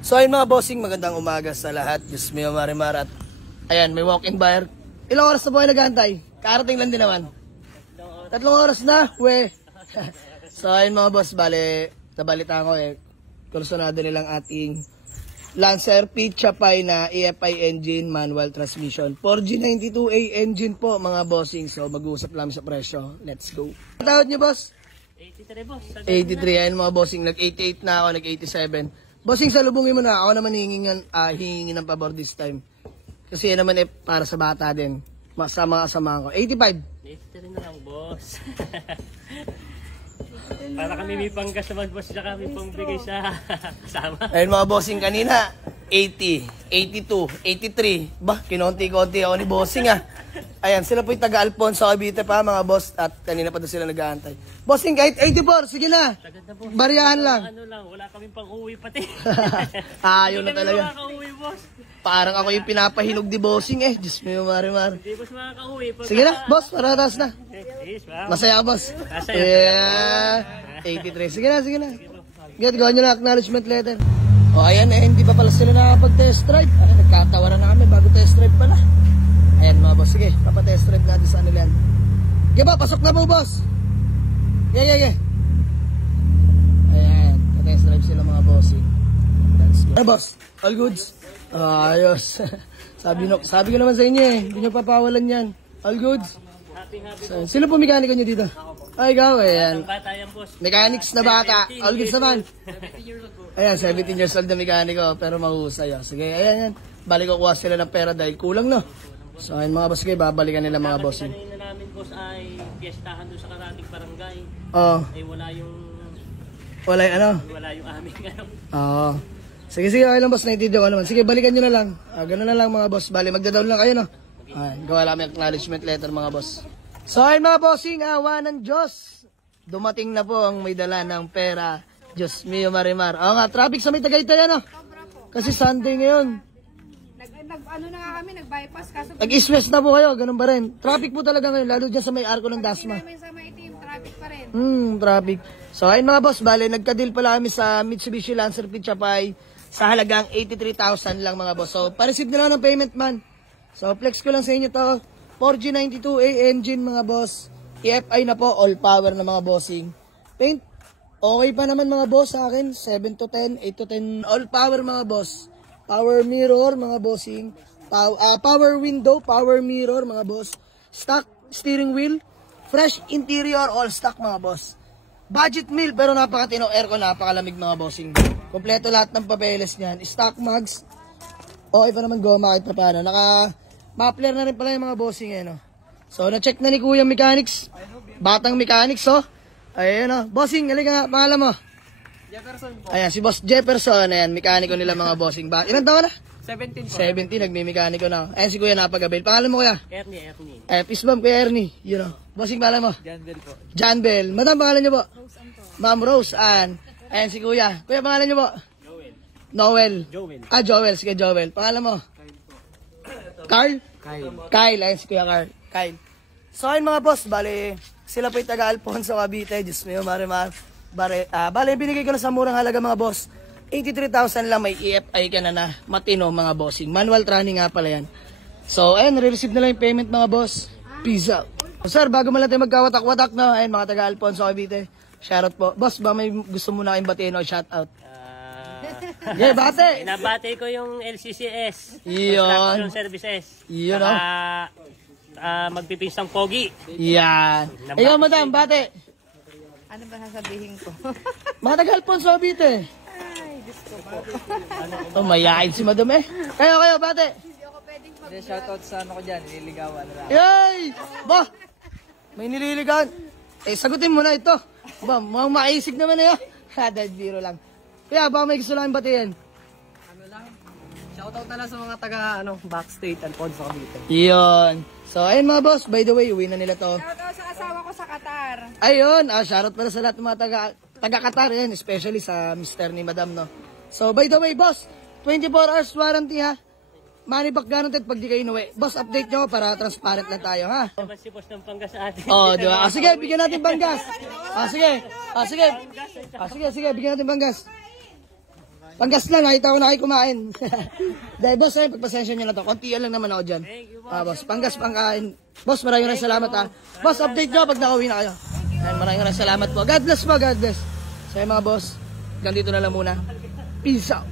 So ayun mga bossing, magandang umaga sa lahat. Diyos mio Marimar. At ayan, may walk-in buyer. Ilang oras na po kayo nag-aantay? Karating lang din naman. 3 oras na, we. So ayun mga boss, bale, nabalita ko kursunado nilang ating Lancer Pichapay na EFI engine, manual transmission. 4G92A engine po mga bossing. So mag-uusap lang sa presyo. Let's go. Tawad niyo boss? 83 boss. 83, ayun mga bossing. Nag-88 na ako, nag-87. Bossing, salubungin mo na. Ako naman hihingin ng pabor this time. Kasi yan naman para sa bata din. Sa mga kasama ko. 85. 83 na lang boss. Para kami may panggas naman boss, tsaka kami pang bigay sa kasama. Ayun mga bossing kanina, 80, 82, 83. Bah, kinonti-konti ako ni bossing Ayan, sila po yung taga Alfonso Cavite pa mga boss at kanina pa doon sila nag-aantay. Bossing, kahit 84, sige na. Bariyahan lang. Ano lang, wala kaming pang-uwi pati. Ayun na talaga. Hindi kami makaka-uwi boss. Parang ako yung pinapahinog di bossing Diyos mo yung Marimar. Hindi boss makaka-uwi. Sige na, boss, paratas na. Yes, wow. Masaya ka, boss. Masaya. Yeah. 83. Sige na, sige na. Get, gawa nyo na acknowledgement letter. O, ayan hindi pa pala sila nakapag-test drive. Ay, nagkatawaran na kami bago test drive pala. Ayan mga boss, sige, papatest drive natin sa ano yan. Sige ba, pasok na po boss. Yeah. Ayan, patest drive sila mga bossing. Let's go. Hey boss, all goods? Ayos. sabi ko naman sa inyo hindi nyo papawalan yan. All goods? So, sino po mekaniko nyo dito? Ay, ikaw, ayan. Bata yan boss. Mechanics na bata. All goods naman. Ayan, 17 years old na mekaniko, pero mahusay. Sige, ayan. Balik ko kuha sila ng pera dahil kulang, no? So, ayun mga boss, sige, babalikan nila mga boss. Kanina namin boss ay piyestahan doon sa karating barangay. Oo. Ay wala yung aming ano. Oo. Sige, okay lang boss, naintindihan ko naman. Sige, balikan nyo na lang. Ganun na lang mga boss. Bali, magda-down lang kayo, no? Ay, gawa lang may acknowledgement letter mga boss. So ayun mga bossing, awa ng Diyos. Dumating na po ang may dala ng pera. Diyos mio Marimar. Oo nga, traffic sa may Tagaytay ano? Kasi Sunday ngayon. Ano na nga kami, nag-bypass kaso Nag-east-west na po kayo, ganun ba rin? Traffic po talaga ngayon, lalo dyan sa may arko ng Dasma. namin sa maitim, traffic pa rin. Traffic. So ayun mga boss, bale, nagka-deal pala kami sa Mitsubishi Lancer Pichapay sa halagang 83,000 lang mga boss. So pa-receive na lang ng payment man. So flex ko lang sa inyo to. 4G92A engine mga boss. EFI na po, all power na mga bossing. Paint, okay pa naman mga boss sa akin. 7 to 10, 8 to 10, all power mga boss. Power mirror mga bossing. Power window, power mirror mga boss. Stock steering wheel. Fresh interior, all stock mga boss. Budget meal pero napakatino aircon, napakalamig mga bossing. Kompleto lahat ng papeles niyan. Stock mags. Okay pa naman goma kahit pa paano. Naka-muffler na rin pala yung mga bossing no. So na-check na ni Kuya Mechanics. Batang Mechanics Ayan Bossing, halika nga, pangalan mo? Jefferson po. Ayan, si Boss Jefferson. Ayan, mekaniko nila mga bossing. Ilan taon na? 17 po. 17, nagmi-mekaniko na. Ayan si Kuya napagabil. Pangalan mo Kuya? Ernie. Peace bomb Kuya Ernie. Bossing, pangalan mo? Janbel po. Janbel. Madam, pangalan niyo po? Ma'am Rose Ann. Ayan si Kuya. Kuya, pangalan niyo po? Noel. Joel. Sige, Joel. Pangalan mo? Carl? Kyle. Ayan si Kuya Carl. Kyle. So, ayun mga boss, bale, sila po yung taga Alfonso Cavite. Diyos mio Marimar. Bale, binigay ko na sa murang halaga mga boss. 83,000 lang, may EFI ka na matino mga bossing. Manual training nga pala yan. So, ayun, re-receive na lang yung payment mga boss. Peace out. So, sir, bago man natin magkawatak-watak, no? Ayun, mga taga Alfonso Cavite. Shoutout po. Boss, ba may gusto muna kayong batiin o shoutout? Yeah, bate! Nabate ko yung LCCS. Iyon. Construction Services. Iyon, magpipinsang pogi. Yan. Ikaw, madam, bate. Ano ba sasabihin ko? Mga taga Alfonso Cavite. Ay, Diyos ko po. Mayain si madam Kayo, bate. Hindi ako pwedeng Shoutout sa ano ko dyan, nililigawan na lang. Yay! Ba! May nililigawan. Sagutin mo na ito. Ba, mukhang maisig naman na yun. Dahil biro lang. Kaya, baka may gusto lang batiin. Ano lang, shoutout na lang sa mga taga Backstate, Alfonso Cavite. Yun. So, ayun mga boss. By the way, uwi na nila to. Shoutout sa asawa ko sa Qatar. Ayun. Shoutout pala sa lahat ng mga taga-Qatar. Yan, especially sa Mr. ni Madam, no? So, by the way, boss, 24 hours warranty, ha? Money back guaranteed pag di kayo inuwi. Boss, update nyo para transparent lang tayo, ha? Naman si boss ng panggas sa atin. Di ba? Sige, bigyan natin banggas. Sige, bigyan natin banggas. Panggas lang, nakita ko na kayo kumain. Dahil boss, ay, pagpasensya nyo lang to. Kontiyan lang naman ako dyan. Boss, panggas, pangkain. Boss, maraming salamat ha. Boss, update nyo pag nakauwi na kayo. Ayan, maraming salamat po. God bless po, God bless. So mga boss, ganito na lang muna. Peace out.